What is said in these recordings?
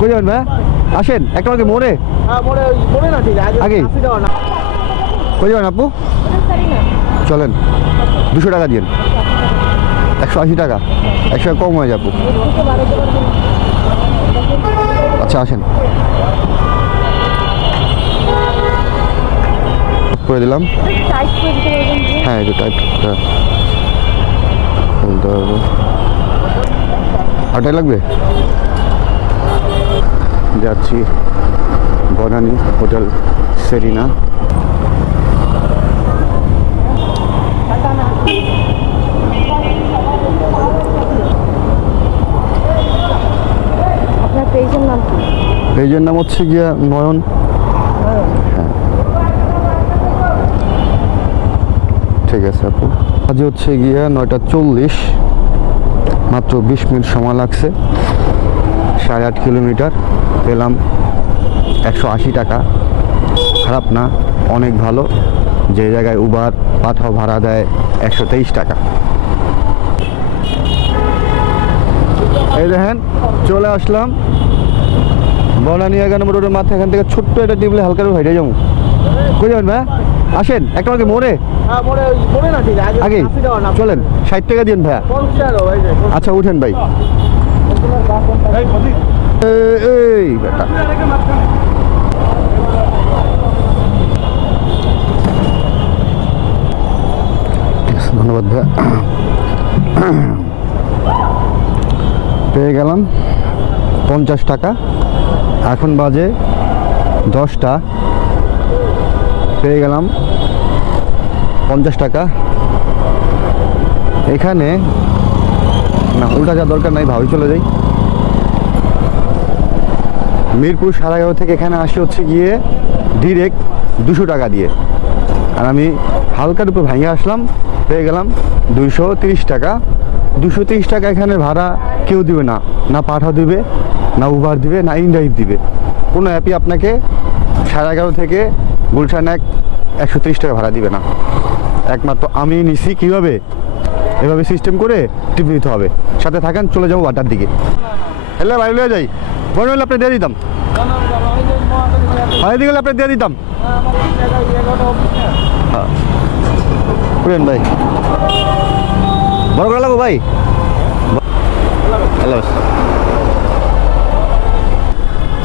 কই যাবেন ভাই? আসেন একটা আমাকে মোড়ে আগে কই যাবেন আপু? চলেন 200 টাকা দিন, 180 টাকা, 100 টাকা কম হয়ে যাবো। আচ্ছা আসেন, করে দিলাম। হ্যাঁ একটু টাইট বলতে হবে। আটাই লাগবে। যাচ্ছি বনানী হোটেল সেরিনা। আপনার পেজের নাম কি? পেজের নাম হচ্ছে গিয়া নয়ন। হ্যাঁ ঠিক আছে আপু। আজ হচ্ছে গিয়া 9:40, মাত্র 20 মিনিট সময় লাগছে। 8.5 কিলোমিটার, পেলাম 180 টাকা। খারাপ না, অনেক ভালো। যে জায়গায় উবার পাঠাও ভাড়া দেয় 123 টাকা। এই দেখেন চলে আসলাম বনানী 11 নম্বর রোডের মাথায়। এখান থেকে ছোট্ট একটা টিপলে হালকা করে হেঁটে যাবো। কই যাবেন ভাই? আসেন একটা আমাকে মোড়ে আগে চলেন, 60 টাকা দিন ভাইয়া। আচ্ছা উঠেন ভাই। এই বেটা ধন্যবাদ ভাইয়া। পেয়ে গেলাম 50 টাকা। এখন বাজে 10টা। পেয়ে গেলাম 50 টাকা। এখানে না উল্টা যাওয়ার দরকার নাই, ভাবি চলে যাই। মিরপুর সারাগাঁও থেকে এখানে আসি হচ্ছে গিয়ে ডিরেক্ট 200 টাকা দিয়ে। আর আমি হালকার উপর ভাঙে আসলাম, পেয়ে গেলাম 230 টাকা। 230 টাকা এখানে ভাড়া কেউ দিবে না, না পাঠা দিবে, না উবার দিবে, না ইনড্রাইভ দিবে। কোনো অ্যাপই আপনাকে সারাগাঁও থেকে গুলশান 130 টাকা ভাড়া দিবে না। একমাত্র আমি নিছি। কীভাবে? এভাবে সিস্টেম করে টিপে দিতে হবে। সাথে থাকেন, চলে যাবো বাটার দিকে। হ্যালো ভাই লয়ে যাই, মনে হলে আপনি দিয়ে দিতাম, হয় দিকে আপনি দিয়ে দিতাম। হ্যাঁ বুঝলেন ভাই, বড় করে লাগবো ভাই। হ্যালো,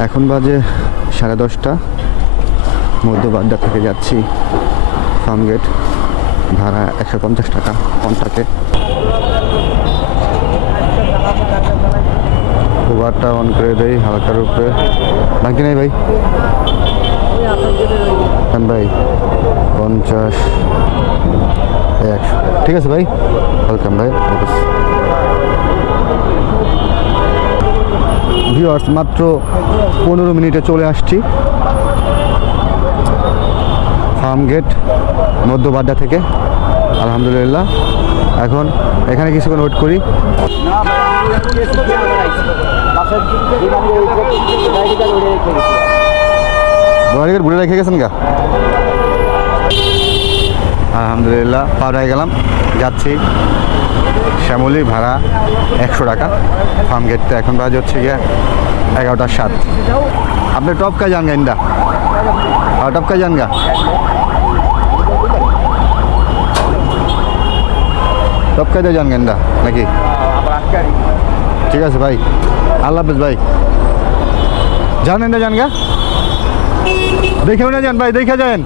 এখন বাজে 10:30। মধ্যবাড্ডা থেকে যাচ্ছি ফার্মগেট। ভাড়া 150 টাকা কন্টাকে। উবারটা অন করে দেই হালকার উপরে। বাকি নেই ভাই। ভাই 50, 100 ঠিক আছে ভাই। ওয়েলকাম ভাই। ভিউয়ার্স মাত্র 15 মিনিটে চলে আসছি ফার্মগেট মধ্যবাড্ডা থেকে। আলহামদুলিল্লাহ। এখন এখানে কিছুক্ষণ ওয়েট করি। ঘুরে রেখে গেছেন গা? আলহামদুলিল্লাহ পাড়ায় গেলাম, যাচ্ছি শ্যামলী। ভাড়া 100 টাকা ফার্মগেটটা। এখন বাজে হচ্ছে গিয়ে 11:07। আপনি টপকায় যান গা ইন্দা? টপকায় যান গা? টপকায় দিয়ে যান গেন্দা নাকি? ঠিক আছে ভাই, আল্লাহ হাফেজ ভাই। জানেন না যান গা? দেখেও না যান ভাই, দেখে যান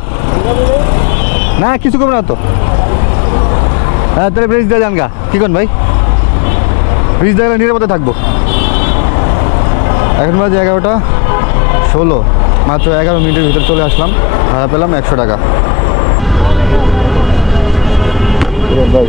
না, কিছু করবো না তো। হ্যাঁ তাহলে ব্রিজ দিয়ে যান গা। কি করেন ভাই? ব্রিজ দিয়ে গেলে নিরাপদে থাকবো। এখন বাজে 11:16, মাত্র 11 মিনিটের ভিতরে চলে আসলাম। ভাড়া পেলাম 100 টাকা। ভাই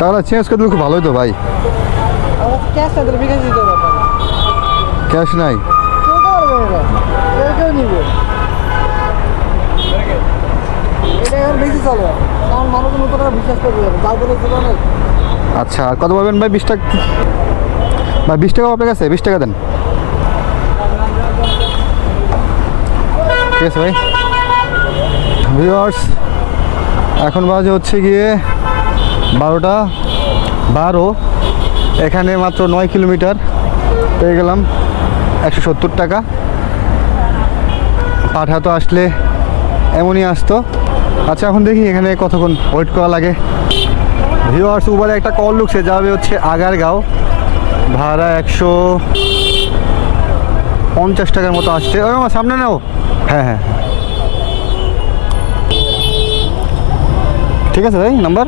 টাকাটা চেঞ্জ করে দিলে খুব ভালোই তো ভাই। ক্যাশ নাই। বেশি চলে আচ্ছা আর কত পাবেন ভাই? 20 টাকা ভাই, 20 টাকা আপনার কাছে? 20 টাকা দেন। ঠিক আছে ভাই। ভিউয়ার্স, এখন বাজে হচ্ছে গিয়ে 12টা 12। এখানে মাত্র 9 কিলোমিটার, পেয়ে গেলাম 170 টাকা। পাঠা তো আসলে এমনই আসতো। আচ্ছা এখন দেখি এখানে কতক্ষণ ওয়েট করা লাগে। ভিউয়ার্স, উবারে একটা কল ঢুকছে, যাবে হচ্ছে আগারগাঁও, ভাড়া 150 টাকার মতো আসছে। ওই আমার সামনে নাও। হ্যাঁ হ্যাঁ ঠিক আছে ভাই, নাম্বার।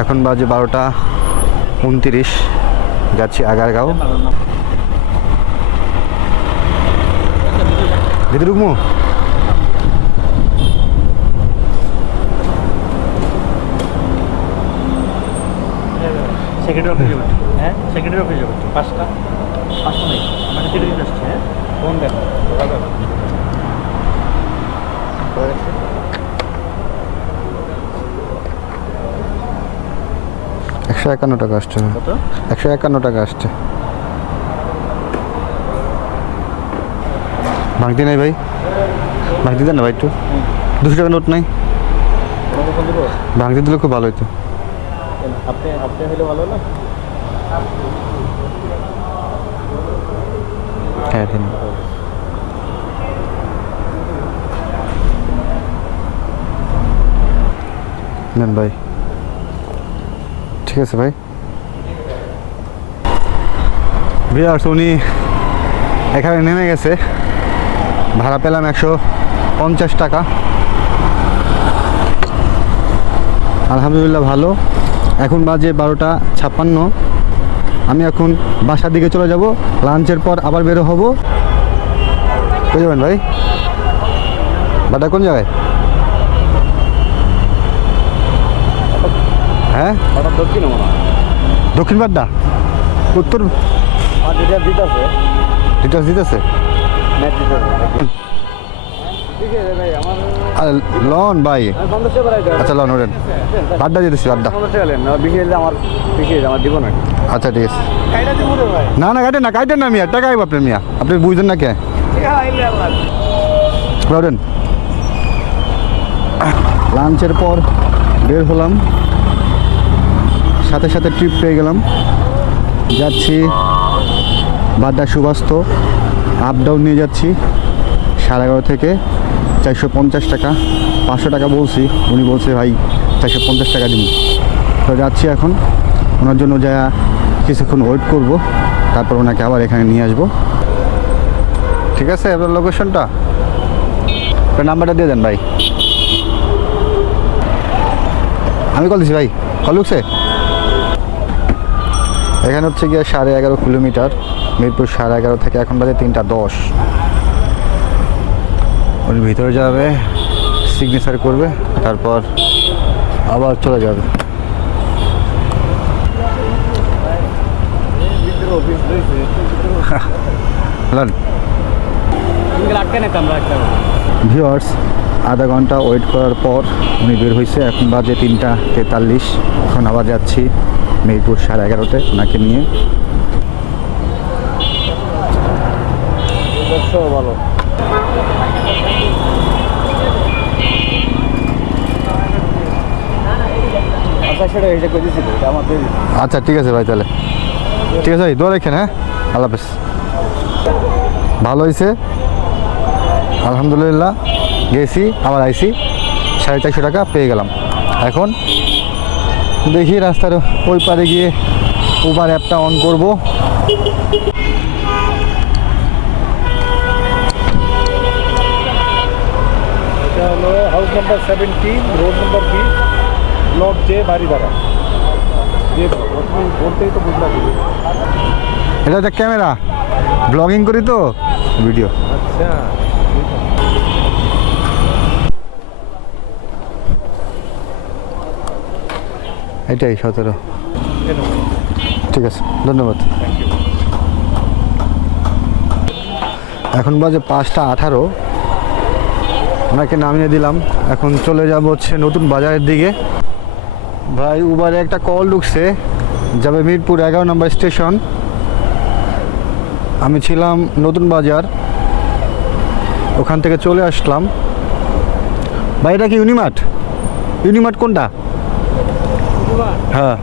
এখন বাজে 12টা 29, যাচ্ছি আগারগাঁও। ভিতরে ঢুকবো? সেক্রেটারি অফিসে যাবে। হ্যাঁ, সেক্রেটারি অফিসে যাবে। 5টা নেই, আমাকে 30 দিন আসছে। হ্যাঁ, ফোন দেন। 151 টাকা আসছে। কত? 151 টাকা আসছে। ভাঙতি নাই ভাই? ভাঙতি দেন না ভাই একটু। 200 টাকা নোট নাই? ভাঙতি দিলে খুব ভালো হতো। আপনি হলে ভালো না? হ্যাঁ দিন। নেন ভাই। ঠিক আছে ভাই। ভিউয়ার্স, উনি এখানে নেমে গেছে। ভাড়া পেলাম 150 টাকা। আলহামদুলিল্লাহ ভালো। এখন বাজে 12টা 56। আমি এখন বাসার দিকে চলে যাব। লাঞ্চের পর আবার বেরো হব। কই যাবেন ভাই? বাটা কোন জায়গায়? হ্যাঁ, দক্ষিণ বাড্ডা, উত্তর ডিটেলস দিতেছে। লন ভাই, আচ্ছা লন ওঠেন। বাড্ডা যেতেছি, বাড্ডা। আচ্ছা ঠিক আছে। না না কাটেন না, কাটেন না মিয়া, টাকা আইব আপনার মিয়া, আপনি বুঝছেন না কে? ওঠেন। লাঞ্চের পর বের হলাম, সাথে সাথে ট্রিপ পেয়ে গেলাম। যাচ্ছি বাড্ডা সুবাস্ত, আপ ডাউন নিয়ে যাচ্ছি। 11:30 থেকে 450 টাকা। 500 টাকা বলছি, উনি বলছে ভাই 450 টাকা দিন। তো যাচ্ছি এখন, ওনার জন্য যা কিছুক্ষণ ওয়েট করব, তারপর ওনাকে আবার এখানে নিয়ে আসবো। ঠিক আছে, আপনার লোকেশনটা, আপনার নাম্বারটা দিয়ে দেন ভাই। আমি কল দিছি ভাই, কল ঢুকছে। এখানে হচ্ছে গিয়ে 11.5 কিলোমিটার, মিরপুর 11.5 থেকে এখন বাজে 3টা 10। উনি ভিতরে যাবে, সিগনেচার করবে, তারপর আবার চলে যাবে। ভিউয়ার্স, আধা ঘন্টা ওয়েট করার পর উনি বের হয়েছে। এখন বাজে 3টা 43। এখন আবার যাচ্ছি মিরপুর 11:30-তে ওনাকে নিয়ে। ভালো। আচ্ছা ঠিক আছে ভাই, তাহলে ঠিক আছে ভাই, দোয়া রাখেন। হ্যাঁ, আল্লাহ হাফেজ। ভালো হয়েছে আলহামদুলিল্লাহ। গেছি আবার আইসি, 450 টাকা পেয়ে গেলাম। এখন দেখি রাস্তার ওই পারে গিয়ে উবার অ্যাপটা অন করব। এটা হলো house number 17, road number 20, block J, Baridhara. বলতেই তো বুঝলাম। এটা একটা ক্যামেরা, ব্লগিং করি তো, ভিডিও। আচ্ছা, এটাই 17। ঠিক আছে, ধন্যবাদ। এখন বাজে 5টা 18। ওনাকে নামিয়ে দিলাম। এখন চলে যাব হচ্ছে নতুন বাজারের দিকে। ভাই উবারে একটা কল ঢুকছে, যাবে মিরপুর 11 নম্বর স্টেশন। আমি ছিলাম নতুন বাজার, ওখান থেকে চলে আসলাম। ভাই এটা কি ইউনিমার্ট? ইউনিমার্ট কোনটা? হ্যাঁ,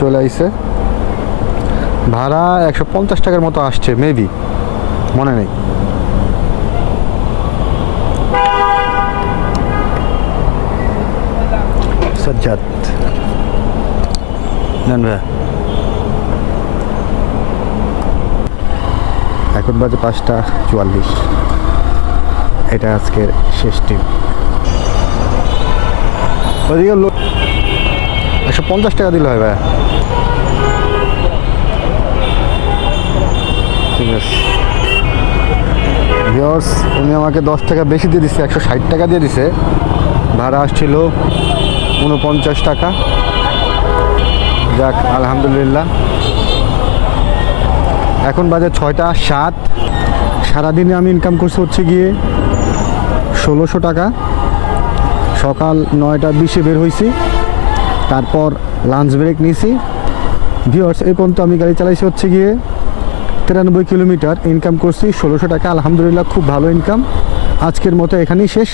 চলে আইছে। ভাড়া 150 টাকার মতো আসছে, মেবি, মনে নেই। সজ্জাদ নেন ভাই। এখন বাজে 5:44। এটা আজকের শেষ ট্রিপ। ওদিকে 150 টাকা দিলে হয় ভাই। ঠিক আছে ভিউয়ার্স, উনি আমাকে 10 টাকা বেশি দিয়ে দিচ্ছে, 160 টাকা দিয়ে দিছে। ভাড়া আসছিল 49 টাকা। যাক আলহামদুলিল্লাহ। এখন বাজে 6:07। সারাদিনে আমি ইনকাম করছি হচ্ছে গিয়ে 1600 টাকা। সকাল 9:20 বের হয়েছি, তারপর লাঞ্চ ব্রেক নিয়েছি। ভিউয়ার্স, এই পর্যন্ত আমি গাড়ি চালাইছি হচ্ছে গিয়ে 93 কিলোমিটার। ইনকাম করছি 1600 টাকা। আলহামদুলিল্লাহ, খুব ভালো ইনকাম। আজকের মতো এখানেই শেষ।